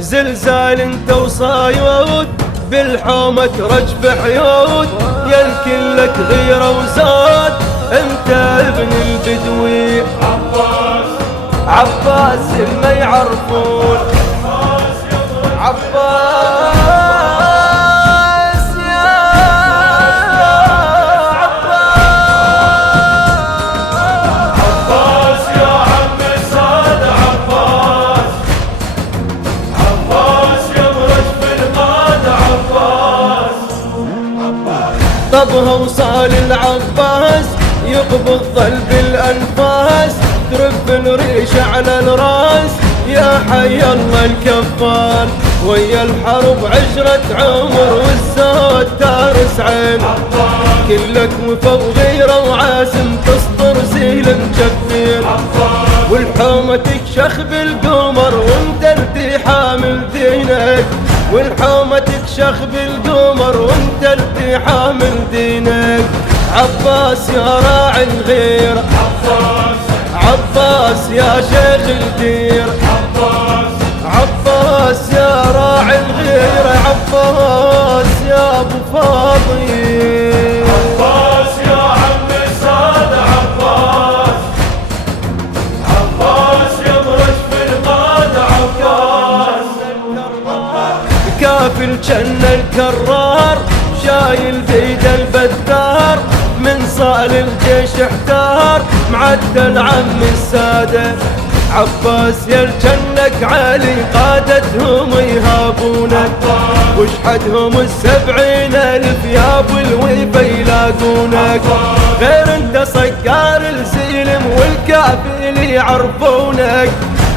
زلزال انت وصايود بالحومة رجف حيود، يا الكلك غيرة وزاد انت ابن البدوي. عباس عباس ما يعرفون عباس يا عباس. عباس يا عم سعد عباس، عباس يا برجف الغاد عباس. طبها وصال العباس يقبض ظل بالانفاس، ترف الريش على الراس يا حي الله الكفار. ويا الحرب عشرة عمر والزود تارس عين، كلك وفا وغيره وعاسم تسطر زيل مجفين. والحومة تكشخ بالقمر وانت التي حامل دينك، والحومة تكشخ بالقمر وانت التي حامل دينك. عباس يا راعي الغير عباس، عباس يا شيخ الدير عباس، عباس يا راعي الغير عباس يا ابو فاضل. عباس يا عم سعد عباس، عباس يا برجف الغاد عباس. كافل جن الكرار شايل بيد البدار، من صال الجيش احتار معدل عم السادة. عباس يرجنك علي قادتهم يهابونك، وشحدهم 70,000 يا ابو الويفا يلاقونك. غير انت صقار الزيلم والكافل يعرفونك،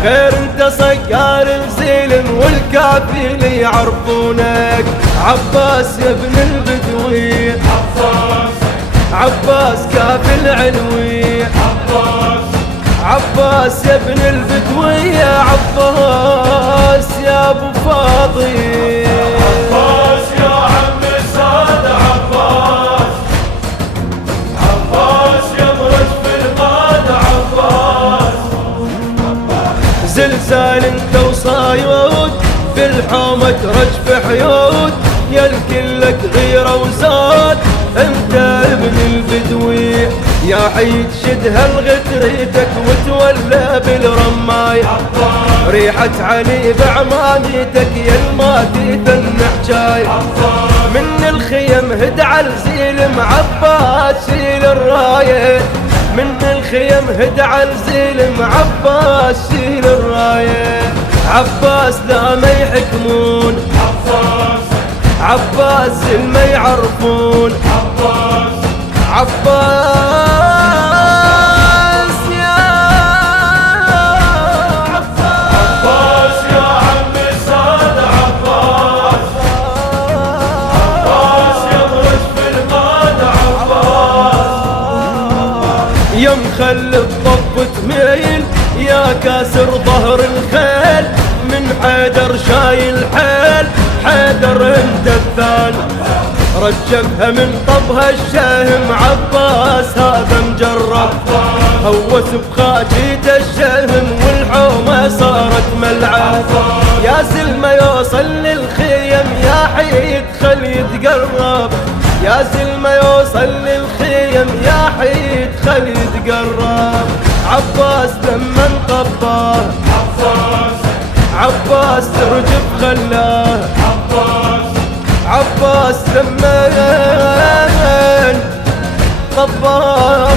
غير انت صقار الزيلم والكافل يعرفونك. عباس يا ابن البدوي عباس، عباس كافل علوي، عباس، عباس يا ابن البدوي يا عباس يا ابو فاضل. عباس يا عم سعد عباس، عباس يا برجف الغاد عباس. زلزال انت وصايود بالحومة رجف حيود، يا الكلك غيرة وزاد انت ابن البدوي. يا حي تشد هالغتريتك وتولى بالرماي، ريحة علي بعماميتك يا الماتي النحجاي. من الخيم هدع الزيلم عباس شيل الراية، من الخيم هدع الزيلم عباس شيل الراية. عباس لا ما يحكمون عباس، عباس ما يعرفون عباس، عباس يا عباس. عباس يا عم سعد عباس، عباس يا برجف الغاد عباس. يا مخلي الطب تميل يا كاسر ظهر الخيل، من حيدر شايل حيل حيدر انت الثاني. رجبها من طبها الشهم عباس هذا مجرب، هوس بخاجيت الشهم والحومة صارت ملعب. يا زلمة يوصل للخيم يا حي يدخل يتقرب، يا زلمة يوصل للخيم يا حي يدخل يتقرب. عباس لما انطباه عباس، عباس ترجف خلاه، عباس، عباس لما طباه